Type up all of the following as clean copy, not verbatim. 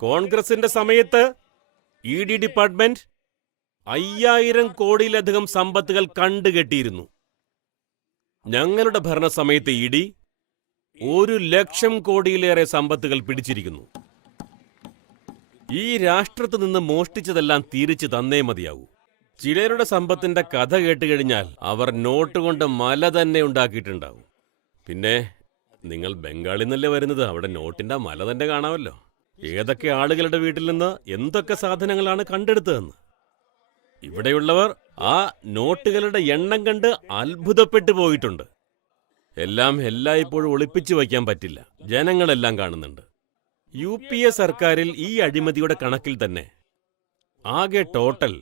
കോൺഗ്രസിന്റെ സമയത്ത് ED department 5000 കോടിയിലധികം സമ്പത്തുകൾ കണ്ടുകെട്ടിയിരുന്നു. ഞങ്ങളുടെ ഭരണസമയത്ത് ED 1,00,000 കോടിയിലേറെ സമ്പത്തുകൾ പിടിച്ചിരിക്കുന്നു. ഈ രാഷ്ട്രത്തു നിന്ന് മോഷ്ടിച്ചതെല്ലാം തിരിച്ചു തന്നേ മതിയാവൂ. ചിലരുടെ സമ്പത്തിന്റെ കഥ കേട്ടുകഴിഞ്ഞാൽ അവർ നോട്ട് കൊണ്ട് മല തന്നെ ഉണ്ടാക്കിയിട്ടുണ്ടാവും. പിന്നെ നിങ്ങൾ ബംഗാളിൽ നിന്നല്ലേ വരുന്നത്, അവിടെ നോട്ടിന്റെ മല തന്നെ കാണാമല്ലോ. ഏതൊക്കെ ആളുകളുടെ വീട്ടിൽ നിന്ന് എന്തൊക്കെ സാധനങ്ങളാണ് കണ്ടെടുത്തതെന്ന്. ഇവിടെയുള്ളവർ ആ നോട്ടുകളുടെ എണ്ണം കണ്ട് അത്ഭുതപ്പെട്ടു പോയിട്ടുണ്ട്. എല്ലാം എല്ലായ്പ്പോഴും ഒളിപ്പിച്ചു വയ്ക്കാൻ പറ്റില്ല, ജനങ്ങളെല്ലാം കാണുന്നുണ്ട്. UPA സർക്കാരിൽ ഈ അഴിമതിയുടെ കണക്കിൽ തന്നെ ആകെ ടോട്ടൽ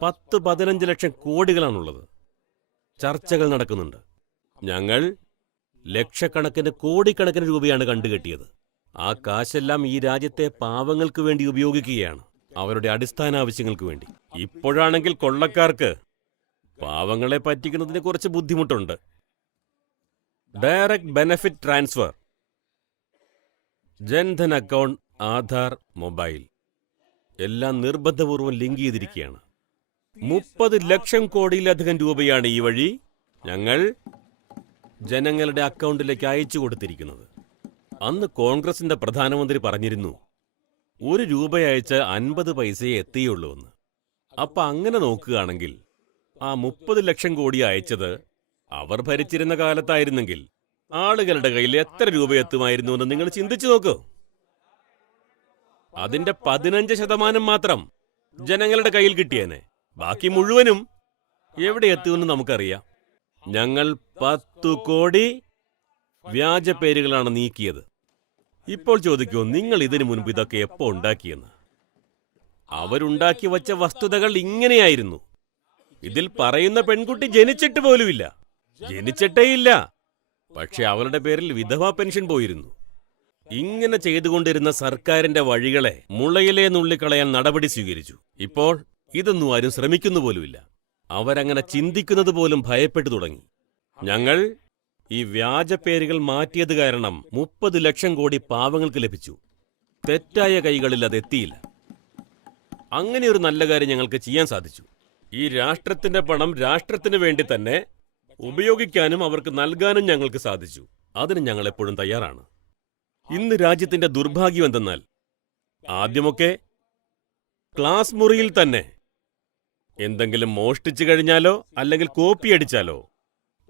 10-15 ലക്ഷം കോടികളാണുള്ളത്. ചർച്ചകൾ നടക്കുന്നുണ്ട്. ഞങ്ങൾ ലക്ഷക്കണക്കിന് കോടിക്കണക്കിന് രൂപയാണ് കണ്ടുകെട്ടിയത്. ആ കാശെല്ലാം ഈ രാജ്യത്തെ പാവങ്ങൾക്ക് വേണ്ടി ഉപയോഗിക്കുകയാണ്, അവരുടെ അടിസ്ഥാന ആവശ്യങ്ങൾക്ക് വേണ്ടി. ഇപ്പോഴാണെങ്കിൽ കൊള്ളക്കാർക്ക് പാവങ്ങളെ പറ്റിക്കുന്നതിന് കുറച്ച് ബുദ്ധിമുട്ടുണ്ട്. Direct benefit transfer, Jan Dhan account, Aadhaar, mobile എല്ലാം നിർബന്ധപൂർവ്വം ലിങ്ക് ചെയ്തിരിക്കുകയാണ്. 30 ലക്ഷം കോടിയിലധികം രൂപയാണ് ഈ വഴി ഞങ്ങൾ ജനങ്ങളുടെ അക്കൗണ്ടിലേക്ക് അയച്ചു കൊടുത്തിരിക്കുന്നത്. അന്ന് കോൺഗ്രസിന്റെ പ്രധാനമന്ത്രി പറഞ്ഞിരുന്നു, 1 രൂപ അയച്ച് 50 പൈസയെ എത്തിയുള്ളൂ എന്ന്. അപ്പൊ അങ്ങനെ നോക്കുകയാണെങ്കിൽ ആ 30 ലക്ഷം കോടി അയച്ചത് അവർ ഭരിച്ചിരുന്ന കാലത്തായിരുന്നെങ്കിൽ ആളുകളുടെ കയ്യിൽ എത്ര രൂപ എത്തുമായിരുന്നു എന്ന് നിങ്ങൾ ചിന്തിച്ചു നോക്കൂ. അതിന്റെ 15% മാത്രം ജനങ്ങളുടെ കയ്യിൽ കിട്ടിയേനെ. ബാക്കി മുഴുവനും എവിടെ എത്തുമെന്ന് നമുക്കറിയാം. ഞങ്ങൾ 10 കോടി വ്യാജ പേരുകളാണ് നീക്കിയത്. ഇപ്പോൾ ചോദിക്കൂ, നിങ്ങൾ ഇതിനു മുൻപ് ഇതൊക്കെ എപ്പോ ഉണ്ടാക്കിയെന്ന്? അവരുണ്ടാക്കി വച്ച വസ്തുതകൾ ഇങ്ങനെയായിരുന്നു. ഇതിൽ പറയുന്ന പെൺകുട്ടി ജനിച്ചിട്ട് പോലുമില്ല, ജനിച്ചിട്ടേയില്ല. പക്ഷെ അവളുടെ പേരിൽ വിധവാ പെൻഷൻ പോയിരുന്നു. ഇങ്ങനെ ചെയ്തുകൊണ്ടിരുന്ന സർക്കാരിന്റെ വഴികളെ മുളയിലേ നുള്ളിക്കളയാൻ നടപടി സ്വീകരിച്ചു. ഇപ്പോൾ ഇതൊന്നും ആരും ശ്രമിക്കുന്നു പോലുമില്ല. അവരങ്ങനെ ചിന്തിക്കുന്നത് പോലും ഭയപ്പെട്ടു തുടങ്ങി. ഞങ്ങൾ ഈ വ്യാജ പേരുകൾ മാറ്റിയത് കാരണം 30 ലക്ഷം കോടി പാവങ്ങൾക്ക് ലഭിച്ചു. തെറ്റായ കൈകളിൽ അതെത്തിയില്ല. അങ്ങനെ ഒരു നല്ല കാര്യം ഞങ്ങൾക്ക് ചെയ്യാൻ സാധിച്ചു. ഈ രാഷ്ട്രത്തിന്റെ പണം രാഷ്ട്രത്തിന് വേണ്ടി തന്നെ ഉപയോഗിക്കാനും അവർക്ക് നൽകാനും ഞങ്ങൾക്ക് സാധിച്ചു. അതിന് ഞങ്ങൾ എപ്പോഴും തയ്യാറാണ്. ഇന്ന് രാജ്യത്തിന്റെ ദുർഭാഗ്യം എന്തെന്നാൽ, ആദ്യമൊക്കെ ക്ലാസ് മുറിയിൽ തന്നെ എന്തെങ്കിലും മോഷ്ടിച്ചു കഴിഞ്ഞാലോ അല്ലെങ്കിൽ കോപ്പി അടിച്ചാലോ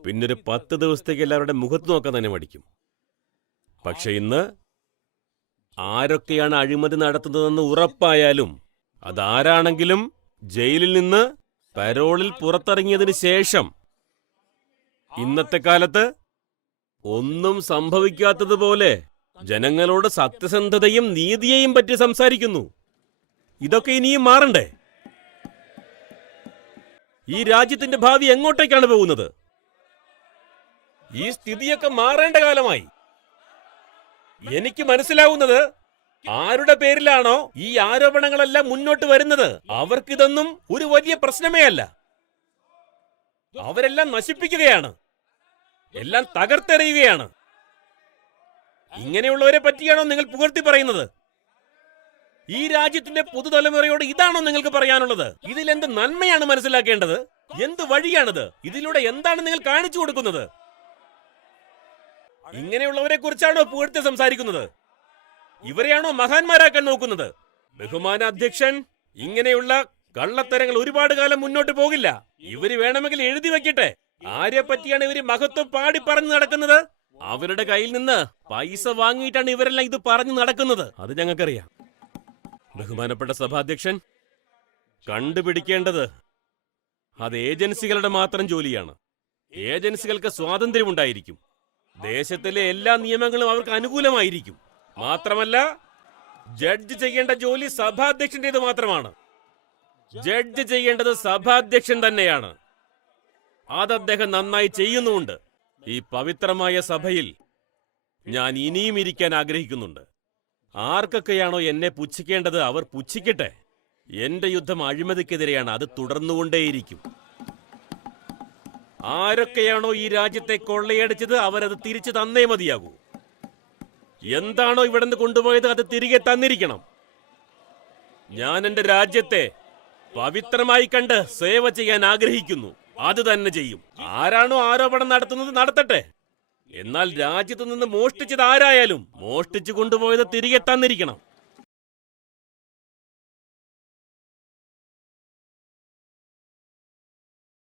പിന്നൊരു 10 ദിവസത്തേക്ക് എല്ലാവരുടെ മുഖത്ത് നോക്കാൻ തന്നെ മടിക്കും. പക്ഷെ ഇന്ന് ആരൊക്കെയാണ് അഴിമതി നടത്തുന്നതെന്ന് ഉറപ്പായാലും അതാരാണെങ്കിലും ജയിലിൽ നിന്ന് പരോളിൽ പുറത്തിറങ്ങിയതിന് ശേഷം ഇന്നത്തെ കാലത്ത് ഒന്നും സംഭവിക്കാത്തതുപോലെ ജനങ്ങളോട് സത്യസന്ധതയും നീതിയെയും പറ്റി സംസാരിക്കുന്നു. ഇതൊക്കെ ഇനിയും മാറണ്ടേ? ഈ രാജ്യത്തിന്റെ ഭാവി എങ്ങോട്ടേക്കാണ് പോകുന്നത്? ഈ സ്ഥിതിയൊക്കെ മാറേണ്ട കാലമായി. എനിക്ക് മനസ്സിലാവുന്നത്, ആരുടെ പേരിലാണോ ഈ ആരോപണങ്ങളെല്ലാം മുന്നോട്ട് വരുന്നത് അവർക്കിതൊന്നും ഒരു വലിയ പ്രശ്നമേ അല്ല. അവരെല്ലാം നശിപ്പിക്കുകയാണ്, എല്ലാം തകർത്തെറിയുകയാണ്. ഇങ്ങനെയുള്ളവരെ പറ്റിയാണോ നിങ്ങൾ പുകഴ്ത്തി പറയുന്നത്? ഈ രാജ്യത്തിന്റെ പുതുതലമുറയോട് ഇതാണോ നിങ്ങൾക്ക് പറയാനുള്ളത്? ഇതിലെന്ത് നന്മയാണ് മനസ്സിലാക്കേണ്ടത്? എന്ത് വഴിയാണിത്? ഇതിലൂടെ എന്താണ് നിങ്ങൾ കാണിച്ചു കൊടുക്കുന്നത്? ഇങ്ങനെയുള്ളവരെ കുറിച്ചാണോ പുകഴ്ത്തി സംസാരിക്കുന്നത്? ഇവരെയാണോ മഹാന്മാരാക്കാൻ നോക്കുന്നത്? ബഹുമാന അധ്യക്ഷൻ, ഇങ്ങനെയുള്ള കള്ളത്തരങ്ങൾ ഒരുപാട് കാലം മുന്നോട്ട് പോകില്ല. ഇവര് വേണമെങ്കിൽ എഴുതി വെക്കട്ടെ. ആരെ പറ്റിയാണ് ഇവര് മഹത്വം പാടി പറഞ്ഞു നടക്കുന്നത്? അവരുടെ കയ്യിൽ നിന്ന് പൈസ വാങ്ങിയിട്ടാണ് ഇവരെല്ലാം ഇത് പറഞ്ഞു നടക്കുന്നത്. അത് ഞങ്ങൾക്കറിയാം. ബഹുമാനപ്പെട്ട സഭാധ്യക്ഷൻ, കണ്ടുപിടിക്കേണ്ടത് അത് ഏജൻസികളുടെ മാത്രം ജോലിയാണ്. ഏജൻസികൾക്ക് സ്വാതന്ത്ര്യമുണ്ടായിരിക്കും. ദേശത്തിലെ എല്ലാ നിയമങ്ങളും അവർക്ക് അനുകൂലമായിരിക്കും. മാത്രമല്ല, ജഡ്ജ് ചെയ്യേണ്ട ജോലി സഭാധ്യക്ഷന്റേത് മാത്രമാണ്. ജഡ്ജ് ചെയ്യേണ്ടത് സഭാധ്യക്ഷൻ തന്നെയാണ്. അത് അദ്ദേഹം നന്നായി ചെയ്യുന്നുമുണ്ട്. ഈ പവിത്രമായ സഭയിൽ ഞാൻ ഇനിയും ഇരിക്കാൻ ആഗ്രഹിക്കുന്നുണ്ട്. ആർക്കൊക്കെയാണോ എന്നെ പുച്ഛിക്കേണ്ടത് അവർ പുച്ഛിക്കട്ടെ. എന്റെ യുദ്ധം അഴിമതിക്കെതിരെയാണ്, അത് തുടർന്നുകൊണ്ടേയിരിക്കും. ആരൊക്കെയാണോ ഈ രാജ്യത്തെ കൊള്ളയടിച്ചത് അവരത് തിരിച്ചു തന്നേ മതിയാകൂ. എന്താണോ ഇവിടെ നിന്ന് കൊണ്ടുപോയത് അത് തിരികെ തന്നിരിക്കണം. ഞാൻ എന്റെ രാജ്യത്തെ പവിത്രമായി കണ്ട് സേവ ചെയ്യാൻ ആഗ്രഹിക്കുന്നു. അത് തന്നെ ചെയ്യും. ആരാണോ ആരോപണം നടത്തുന്നത് നടത്തട്ടെ. എന്നാൽ രാജ്യത്തു നിന്ന് മോഷ്ടിച്ചത് ആരായാലും മോഷ്ടിച്ചു കൊണ്ടുപോയത് തിരികെ തന്നിരിക്കണം.